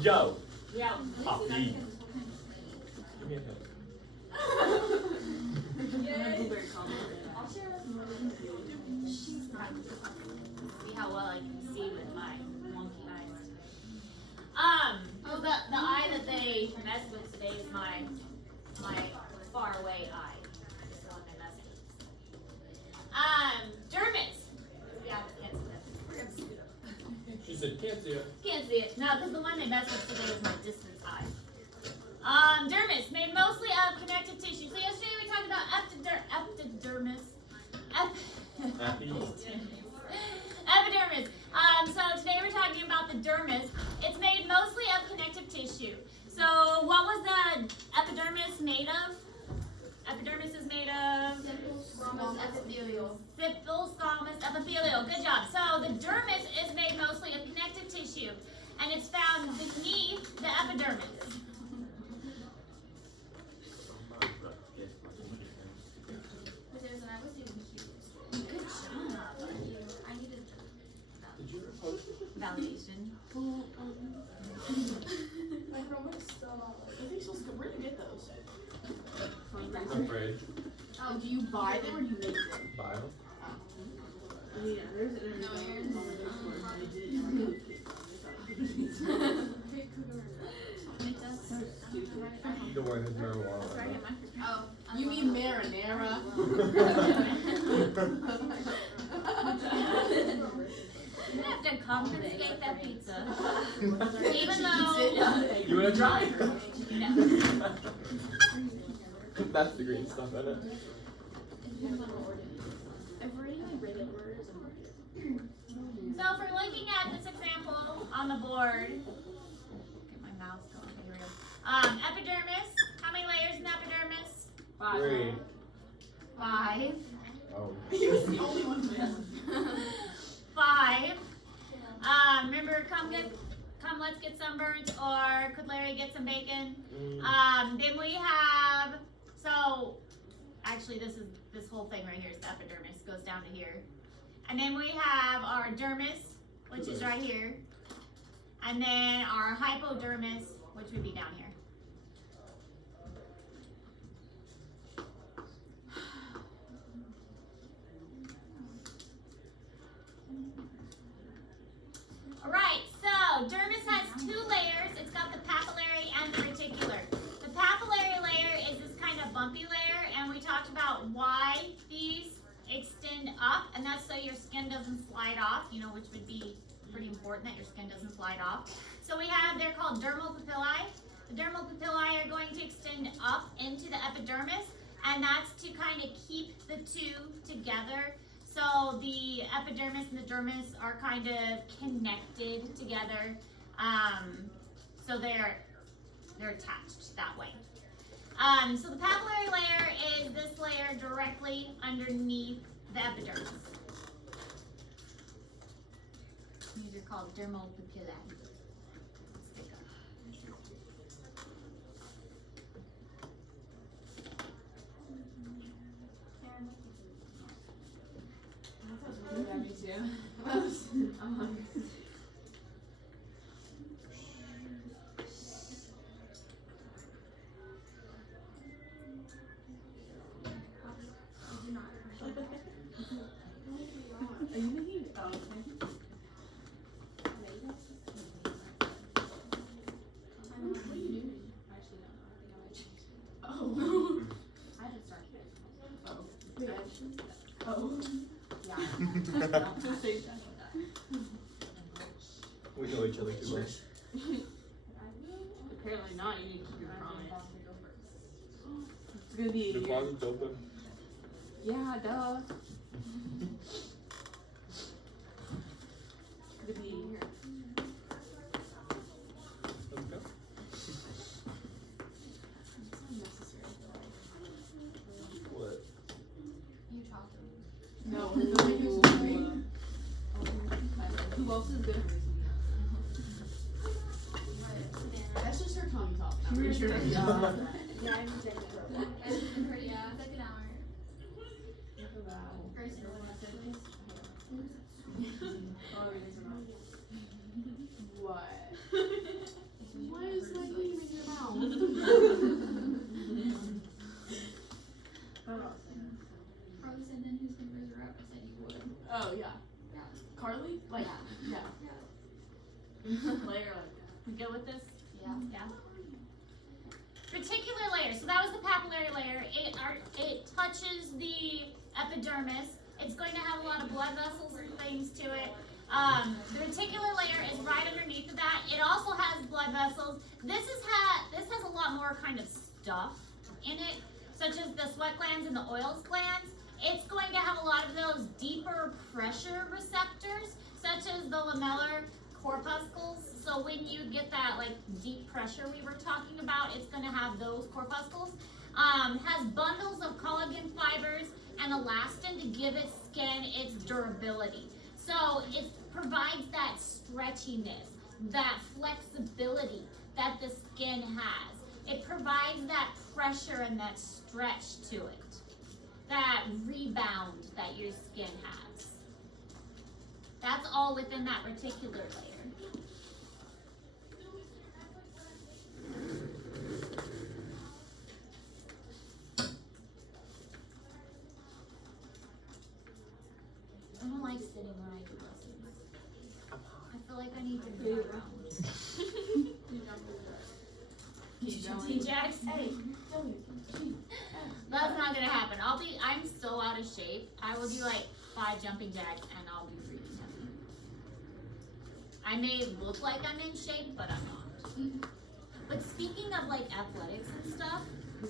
Yo. Yo. Poppy. Give me a hint. I'll share this. See how well I can see with my wonky eyes today. The eye that they mess with today is my far away eye. It's the one they mess with. Dermis. Yeah, can't see that. We're gonna scoot up. She said, can't see it. Can't see it. No, because the one they mess with today is my distance eye. Dermis, made mostly of connective tissue. So yesterday we talked about epidermis. Epidermis. So today we're talking about the dermis. It's made mostly of connective tissue. So what was the epidermis made of? Epidermis is made of Simple squamous epithelial. simple squamous epithelial. Good job. So the dermis is made mostly of connective tissue, and it's found beneath the epidermis. But there's an I was doing cute. Good job. I needed Did you post it? Validation. My girlfriend is still not like. I think she'll really get those. I'm afraid. Oh, do you buy them or do you make them? Bio. Yeah, there's No, yours. It does. You don't want his marijuana. Sorry, oh. You mean marinara? You have to confiscate that pizza. Even though. You wanna try? No. That's the green stuff in it. I've already read it. So if we're looking at this example on the board, get my mouse going. Here we go. Epidermis. How many layers in the epidermis? 3. 5. Oh. He was the only one there. 5. Remember, come let's get sunburnt, or could Larry get some bacon? Then we have, so actually this whole thing right here is the epidermis, goes down to here. And then we have our dermis, which is right here. And then our hypodermis, which would be down here. Alright, so dermis has 2 layers. It's got the papillary and the reticular. The papillary layer is this kind of bumpy layer, and we talked about why these extend up, and that's so your skin doesn't slide off, you know, which would be pretty important that your skin doesn't slide off. So they're called dermal papillae. The dermal papillae are going to extend up into the epidermis, and that's to kind of keep the two together. So the epidermis and the dermis are kind of connected together, so they're attached that way. So the papillary layer is this layer directly underneath the epidermis. These are called dermal papillae. Let's take a Yeah, me too. Are you making? Oh, okay. What are you doing? I actually don't know. I think I might change it. Oh. I just started it. Oh. I actually- Oh. Yeah. We know each other too much. Apparently not. You need to keep your promise. It's gonna be a The year. closet's open. Yeah, duh. It's gonna be a year. Let's go. It's unnecessary. What? You talked to me. No, the way he was doing. Who else is good? That's just her tongue talking. I'm pretty sure. Yeah, I'm taking it. It's been pretty, second hour. First hour. What? Layer like that. You go with this? Yeah. Yeah. Reticular layer. So that was the papillary layer. It touches the epidermis. It's going to have a lot of blood vessels and things to it. The reticular layer is right underneath of that. It also has blood vessels. This has a lot more kind of stuff in it, such as the sweat glands and the oils glands. It's going to have a lot of those deeper pressure receptors, such as the lamellar corpuscles. So when you get that like deep pressure we were talking about, it's going to have those corpuscles. Has bundles of collagen fibers and elastin to give its skin its durability. So it provides that stretchiness, that flexibility that the skin has. It provides that pressure and that stretch to it, that rebound that your skin has. That's all within that reticular layer. I don't like sitting when I do lessons. I feel like I need to move around. T-Jax? Hey, that's not gonna happen. I'm so out of shape. I will do like 5 jumping jacks and I'll be breathing heavy. I may look like I'm in shape, but I'm not. But speaking of like athletics and stuff,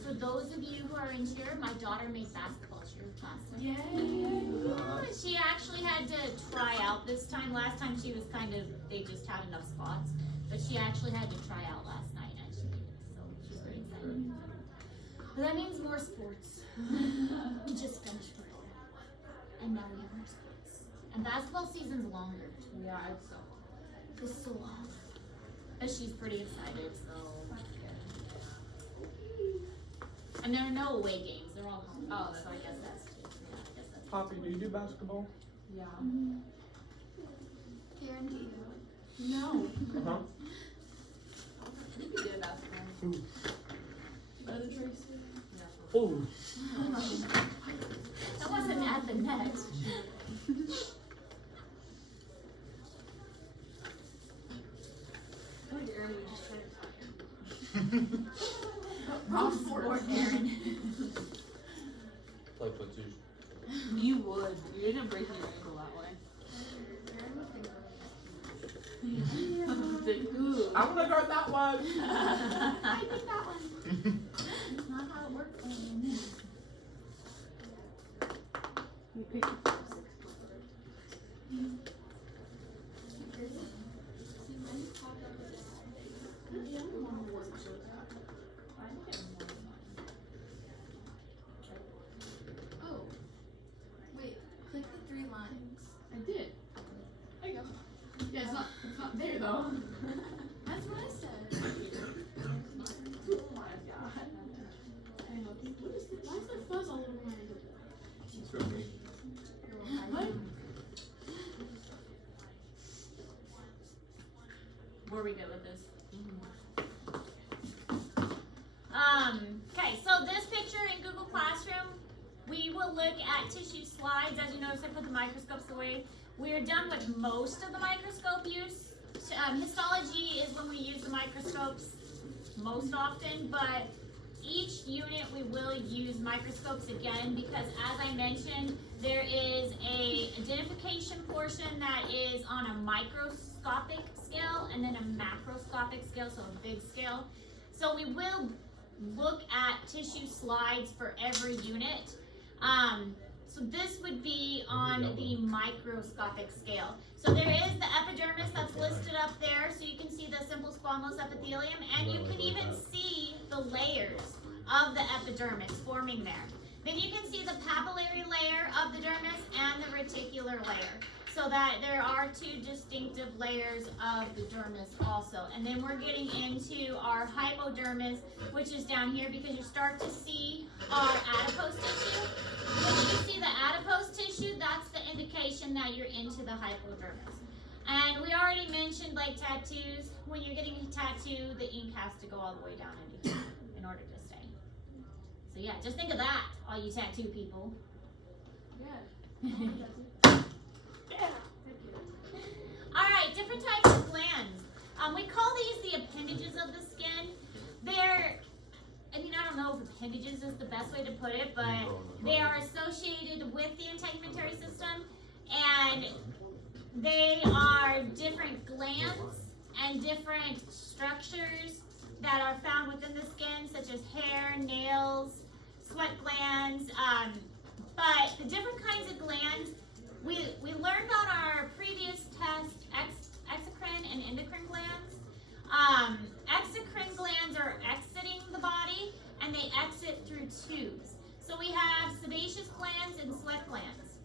for those of you who are in cheer, my daughter made basketball cheer last time. Yay! She actually had to try out this time. Last time she was they just had enough spots. But she actually had to try out last night and she did it. So she's very excited. But that means more sports. We just finished football. And now we have more sports. And basketball season's longer. Yeah, it's so. It's so long. But she's pretty excited, so. And there are no away games. They're all home. Oh, so I guess that's too. Yeah, I guess that's Poppy, do you do basketball? Yeah. Karen, do you? No. Uh-huh. I think we did basketball. Ooh. Better than Tracy? Yeah. Ooh. That wasn't at the net. I feel like Aaron would just try to Wrong sport, Aaron. Play footsie. You would. You didn't break your ankle that way. Ooh. I want to guard that one. I think that one. That's not how it works. You picked it up 6 Oh. Wait, click the 3 lines. I did. There you go. Yeah, it's not there though. That's what I said. Oh my god. Why is there fuzz all over my It's from me. What? Where we go with this? Okay, so this picture in Google Classroom, we will look at tissue slides. As you notice, I put the microscopes away. We are done with most of the microscope use. Histology is when we use the microscopes most often, but each unit we will use microscopes again because, as I mentioned, there is a identification portion that is on a microscopic scale and then a macroscopic scale, so a big scale. So we will look at tissue slides for every unit. So this would be on the microscopic scale. So there is the epidermis that's listed up there, so you can see the simple squamous epithelium, and you can even see the layers of the epidermis forming there. Then you can see the papillary layer of the dermis and the reticular layer, so that there are 2 distinctive layers of the dermis also. And then we're getting into our hypodermis, which is down here because you start to see our adipose tissue. When you see the adipose tissue, that's the indication that you're into the hypodermis. And we already mentioned like tattoos. When you're getting a tattoo, the ink has to go all the way down into here in order to stay. So yeah, just think of that, all you tattoo people. Yeah. All right, different types of glands. We call these the appendages of the skin. They're, I mean, I don't know if appendages is the best way to put it, but they are associated with the integumentary system, and they are different glands and different structures that are found within the skin, such as hair, nails, sweat glands, but the different kinds of glands, we learned on our previous test, exocrine and endocrine glands. Exocrine glands are exiting the body, and they exit through tubes. So we have sebaceous glands and sweat glands.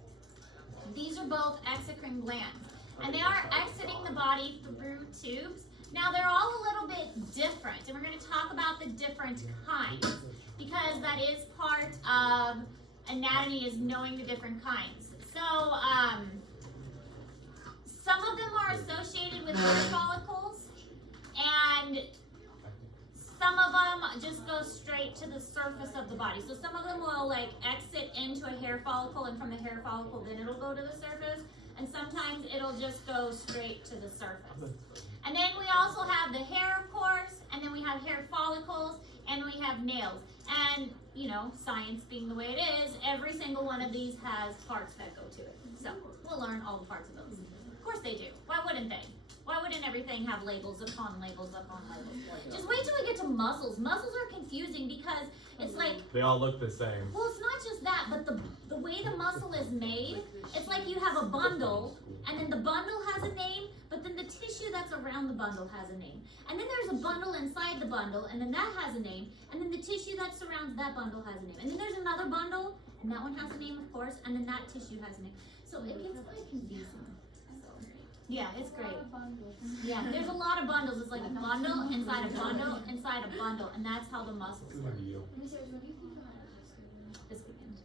These are both exocrine glands, and they are exiting the body through tubes. Now they're all a little bit different, and we're going to talk about the different kinds, because that is part of anatomy, is knowing the different kinds. So some of them are associated with hair follicles, and some of them just go straight to the surface of the body. So some of them will like exit into a hair follicle, and from the hair follicle then it'll go to the surface, and sometimes it'll just go straight to the surface. And then we also have the hair, of course, and then we have hair follicles, and we have nails. And, you know, science being the way it is, every single one of these has parts that go to it. So we'll learn all the parts of those. Of course they do. Why wouldn't they? Why wouldn't everything have labels upon labels upon labels? Just wait till we get to muscles. Muscles are confusing because it's like, They all look the same. well, it's not just that, but the way the muscle is made, it's like you have a bundle, and then the bundle has a name, but then the tissue that's around the bundle has a name. And then there's a bundle inside the bundle, and then that has a name, and then the tissue that surrounds that bundle has a name. And then there's another bundle, and that one has a name, of course, and then that tissue has a name. So it gets quite confusing. Yeah, it's great. Yeah, there's a lot of bundles. It's like a bundle inside a bundle inside a bundle, and that's how the muscles work. This weekend.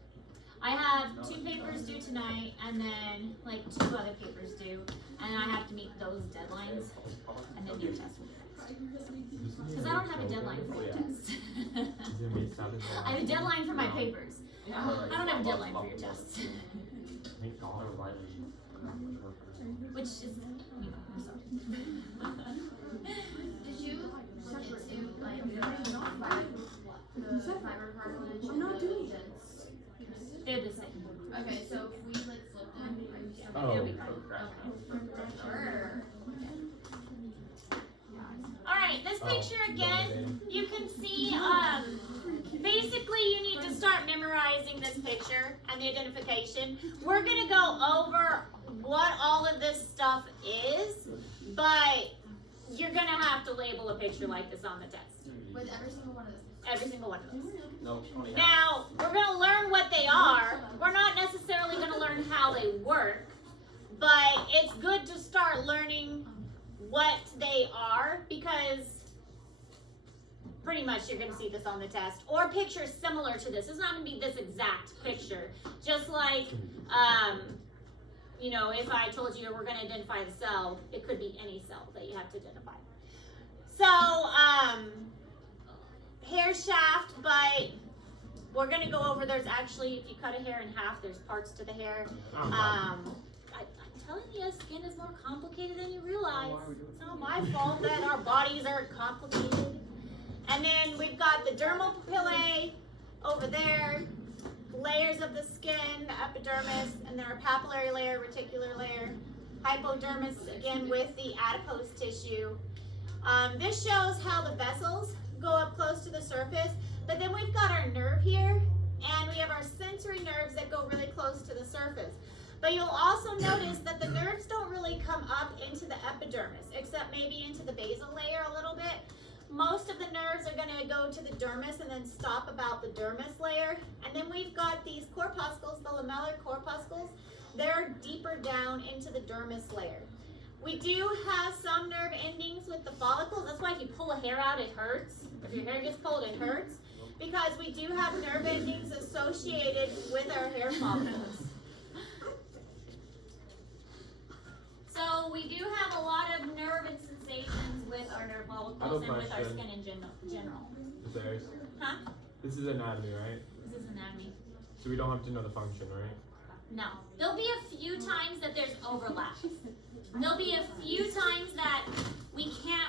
I have 2 papers due tonight, and then like 2 other papers due, and I have to meet those deadlines, and then do a test. Because I don't have a deadline for your tests. I have a deadline for my papers. I don't have a deadline for your tests. Which is, you know, I'm sorry. Did you look into like the fiber cartilage and the dents? They're the same. Okay, so if we like flip them, Oh. It'll be fine. Sure. Alright, this picture again, you can see, basically you need to start memorizing this picture and the identification. We're going to go over what all of this stuff is, but you're going to have to label a picture like this on the test. With every single one of those. Every single one of those. No, 20. Now, we're going to learn what they are. We're not necessarily going to learn how they work, but it's good to start learning what they are, because pretty much you're going to see this on the test, or pictures similar to this. It's not going to be this exact picture. Just like, you know, if I told you we're going to identify the cell, it could be any cell that you have to identify. So, hair shaft, but we're going to go over, there's actually, if you cut a hair in half, there's parts to the hair. I'm telling you, skin is more complicated than you realize. It's not my fault that our bodies are complicated. And then we've got the dermal papillae over there, layers of the skin, the epidermis, and then our papillary layer, reticular layer, hypodermis, again with the adipose tissue. This shows how the vessels go up close to the surface, but then we've got our nerve here, and we have our sensory nerves that go really close to the surface. But you'll also notice that the nerves don't really come up into the epidermis, except maybe into the basal layer a little bit. Most of the nerves are going to go to the dermis and then stop about the dermis layer. And then we've got these corpuscles, the lamellar corpuscles. They're deeper down into the dermis layer. We do have some nerve endings with the follicles. That's why if you pull a hair out, it hurts. If your hair gets pulled, it hurts. Because we do have nerve endings associated with our hair follicles. So we do have a lot of nerve and sensations with our nerve follicles and with our skin in general. Huh? This is anatomy, right? This is anatomy. So we don't have to know the function, right? No. There'll be a few times that there's overlap. There'll be a few times that we can't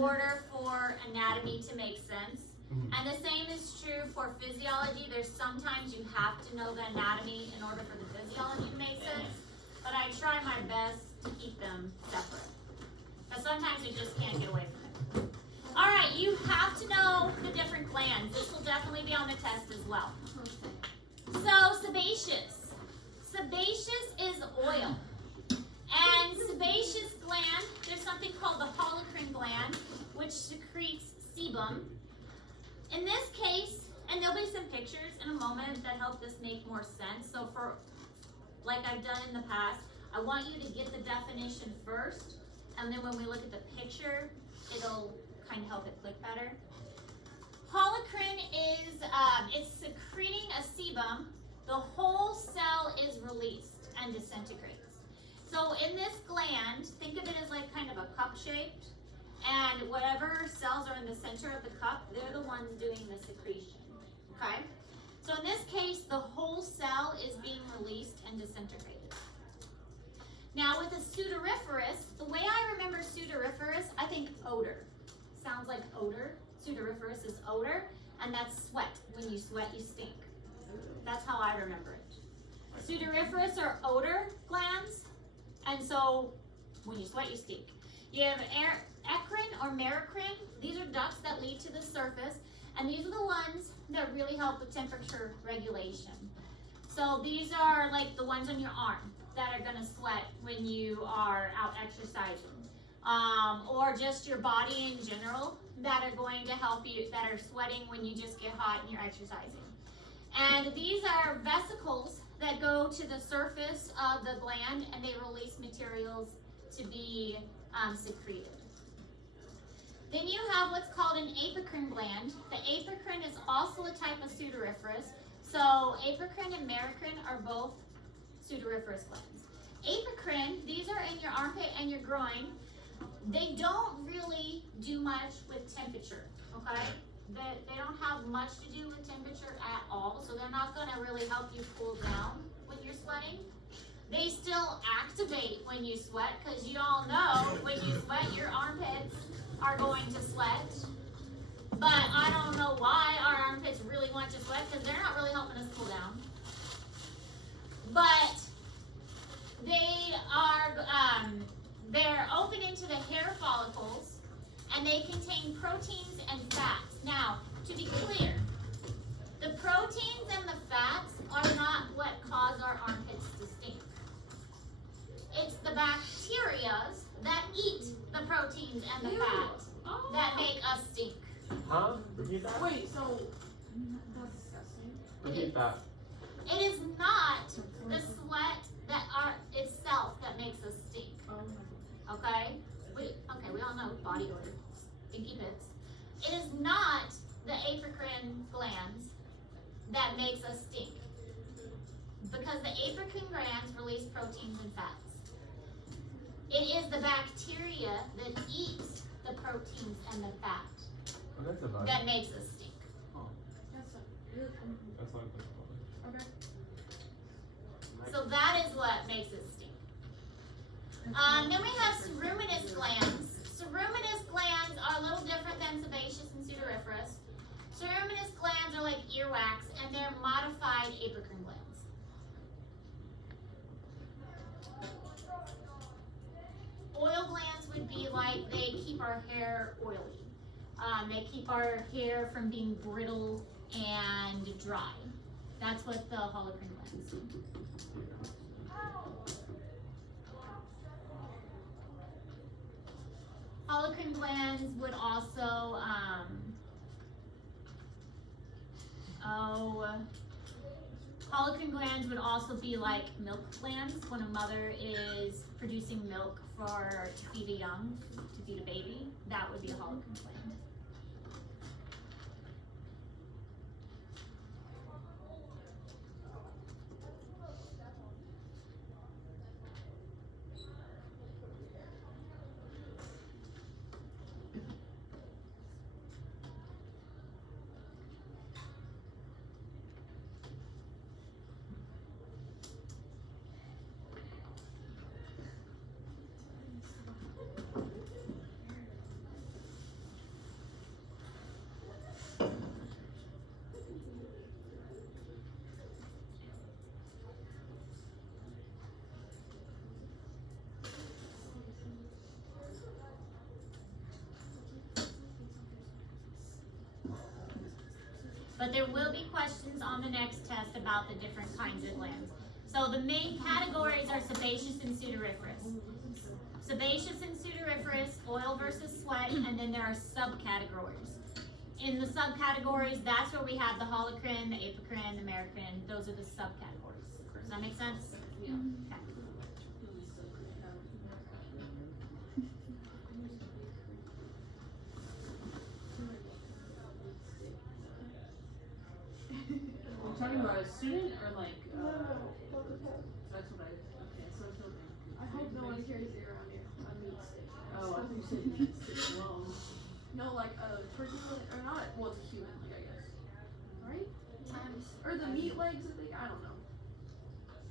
order for anatomy to make sense. And the same is true for physiology. There's sometimes you have to know the anatomy in order for the physiology to make sense. But I try my best to keep them separate. But sometimes you just can't get away from it. All right, you have to know the different glands. This will definitely be on the test as well. So sebaceous. Sebaceous is oil. And sebaceous gland, there's something called the holocrine gland, which secretes sebum. In this case, and there'll be some pictures in a moment that help this make more sense. So for, like I've done in the past, I want you to get the definition first, and then when we look at the picture, it'll kind of help it click better. Holocrine is, it's secreting a sebum. The whole cell is released and disintegrates. So in this gland, think of it as like kind of a cup shaped, and whatever cells are in the center of the cup, they're the ones doing the secretion, okay? So in this case, the whole cell is being released and disintegrated. Now with a sudoriferous, the way I remember sudoriferous, I think odor. Sounds like odor. Sudoriferous is odor, and that's sweat. When you sweat, you stink. That's how I remember it. Sudoriferous are odor glands, and so when you sweat, you stink. You have eccrine or merocrine. These are ducts that lead to the surface, and these are the ones that really help with temperature regulation. So these are like the ones on your arm that are gonna sweat when you are out exercising. Or just your body in general that are going to help you, that are sweating when you just get hot and you're exercising. And these are vesicles that go to the surface of the gland, and they release materials to be secreted. Then you have what's called an apocrine gland. The apocrine is also a type of sudoriferous. So apocrine and merocrine are both sudoriferous glands. Apocrine, these are in your armpit and your groin. They don't really do much with temperature, okay? They don't have much to do with temperature at all, so they're not gonna really help you cool down when you're sweating. They still activate when you sweat, because you all know when you sweat, your armpits are going to sweat. But I don't know why our armpits really want to sweat, because they're not really helping us cool down. But they are, they're open into the hair follicles, and they contain proteins and fats. Now, to be clear, the proteins and the fats are not what cause our armpits to stink. It's the bacteria that eat the proteins and the fat that make us stink. Huh? Repeat that? Wait, so that's disgusting. Repeat that. It is not the sweat that itself that makes us stink. Okay? We all know body odor, stinky bits. It is not the apocrine glands that makes us stink, because the apocrine glands release proteins and fats. It is the bacteria that eats the proteins and the fat Oh, that's about that it. makes us stink. That's That's what I'm thinking. okay. So that is what makes it stink. Then we have ceruminous glands. Ceruminous glands are a little different than sebaceous and sudoriferous. Ceruminous glands are like earwax, and they're modified apocrine glands. Oil glands would be like, they keep our hair oily. They keep our hair from being brittle and dry. That's what the holocrine glands do. Holocrine glands would also, holocrine glands would also be like milk glands when a mother is producing milk to feed a young, to feed a baby. That would be a holocrine gland. but there will be questions on the next test about the different kinds of glands. So the main categories are sebaceous and sudoriferous. Sebaceous and sudoriferous, oil versus sweat, and then there are subcategories. In the subcategories, that's where we have the holocrine, the apocrine, the merocrine. Those are the subcategories. Does that make sense? Yeah. Okay. We're talking about a student or like, that's what I, okay, so it's okay. I hope no one carries it around here. A meat stick. Oh, I think you said meat stick alone. No, like a turkey leg, or not, well, it's a human leg, I guess. Right? Or the meat legs, I think, I don't know.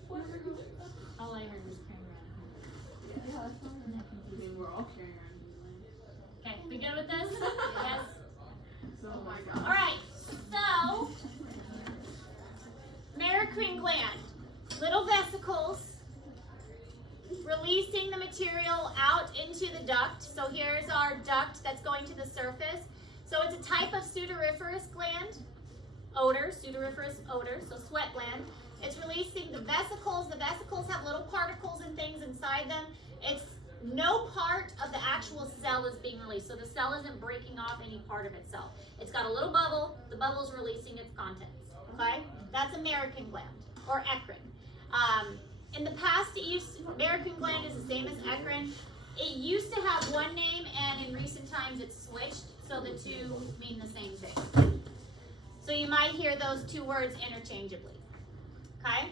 All I heard was carrying around. Yeah, that's I mean, we're all carrying around meat legs. Okay, we good with this? Yes? So, Oh my god. Alright, so merocrine gland, little vesicles releasing the material out into the duct. So here's our duct that's going to the surface. So it's a type of sudoriferous gland, sudoriferous odor, so sweat gland. It's releasing the vesicles. The vesicles have little particles and things inside them. It's no part of the actual cell is being released. So the cell isn't breaking off any part of itself. It's got a little bubble. The bubble's releasing its contents. Okay? That's a merocrine gland or eccrine. In the past, merocrine gland is the same as eccrine. It used to have one name, and in recent times it's switched, so the two mean the same thing. So you might hear those two words interchangeably. Okay?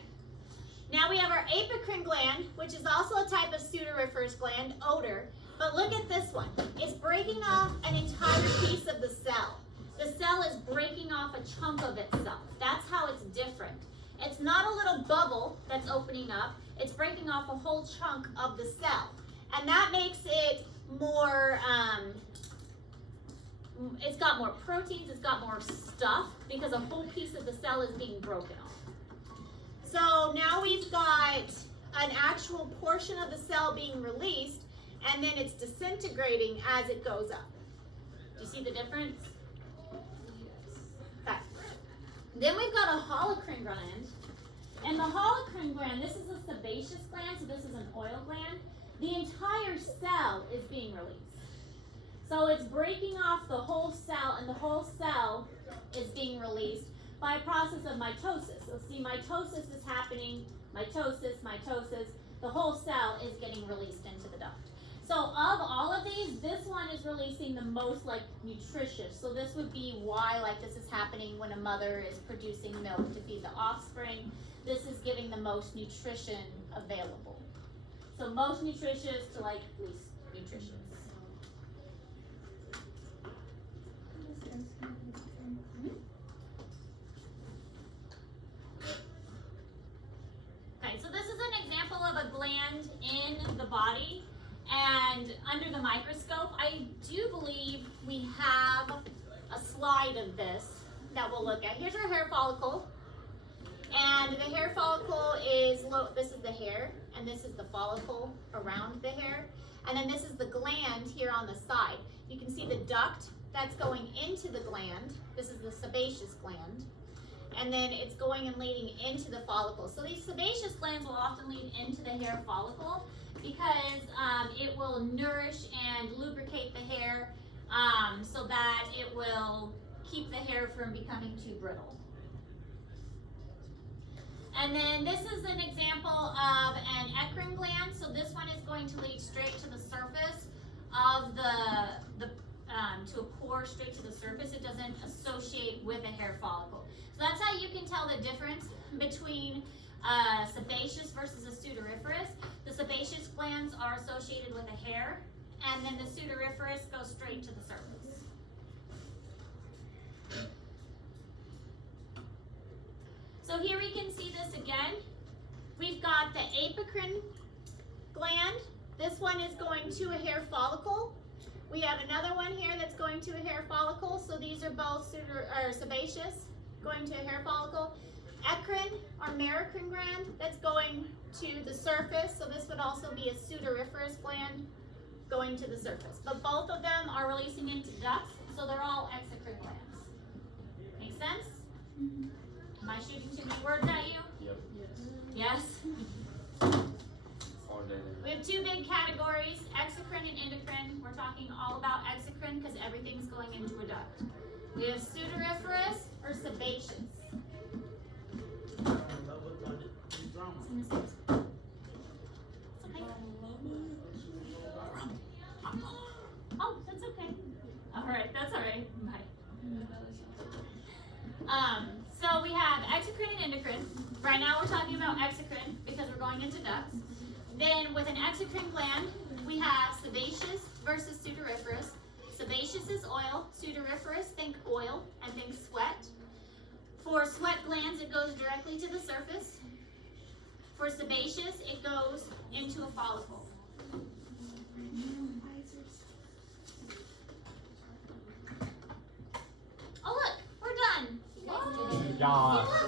Now we have our apocrine gland, which is also a type of sudoriferous gland, odor. But look at this one. It's breaking off an entire piece of the cell. The cell is breaking off a chunk of itself. That's how it's different. It's not a little bubble that's opening up. It's breaking off a whole chunk of the cell. And that makes it more, it's got more proteins, it's got more stuff, because a whole piece of the cell is being broken off. So now we've got an actual portion of the cell being released, and then it's disintegrating as it goes up. Do you see the difference? Okay. Then we've got a holocrine gland. And the holocrine gland, this is a sebaceous gland, so this is an oil gland. The entire cell is being released. So it's breaking off the whole cell, and the whole cell is being released by a process of mitosis. So see, mitosis is happening, mitosis. The whole cell is getting released into the duct. So of all of these, this one is releasing the most nutritious. So this would be why this is happening when a mother is producing milk to feed the offspring. This is giving the most nutrition available. So most nutritious to least nutritious. Okay, so this is an example of a gland in the body, and under the microscope, I do believe we have a slide of this that we'll look at. Here's our hair follicle, and the hair follicle is, this is the hair, and this is the follicle around the hair, and then this is the gland here on the side. You can see the duct that's going into the gland. This is the sebaceous gland. And then it's going and leading into the follicle. So these sebaceous glands will often lead into the hair follicle because it will nourish and lubricate the hair so that it will keep the hair from becoming too brittle. And then this is an example of an eccrine gland. So this one is going to lead straight to the surface of to a pore straight to the surface. It doesn't associate with a hair follicle. So that's how you can tell the difference between sebaceous versus a sudoriferous. The sebaceous glands are associated with a hair, and then the sudoriferous goes straight to the surface. So here we can see this again. We've got the apocrine gland. This one is going to a hair follicle. We have another one here that's going to a hair follicle. So these are both sebaceous, going to a hair follicle. Eccrine or merocrine gland, that's going to the surface. So this would also be a sudoriferous gland going to the surface. But both of them are releasing into ducts, so they're all exocrine glands. Make sense? Am I shooting too many words at you? Yep. Yes? All day. We have two big categories, exocrine and endocrine. We're talking all about exocrine because everything's going into a duct. We have sudoriferous or sebaceous. It's okay. Oh, that's okay. Alright, that's alright. Bye. So we have exocrine and endocrine. Right now we're talking about exocrine because we're going into ducts. Then with an exocrine gland, we have sebaceous versus sudoriferous. Sebaceous is oil, sudoriferous, think oil, and think sweat. For sweat glands, it goes directly to the surface. For sebaceous, it goes into a follicle. Oh look, we're done. Yeah.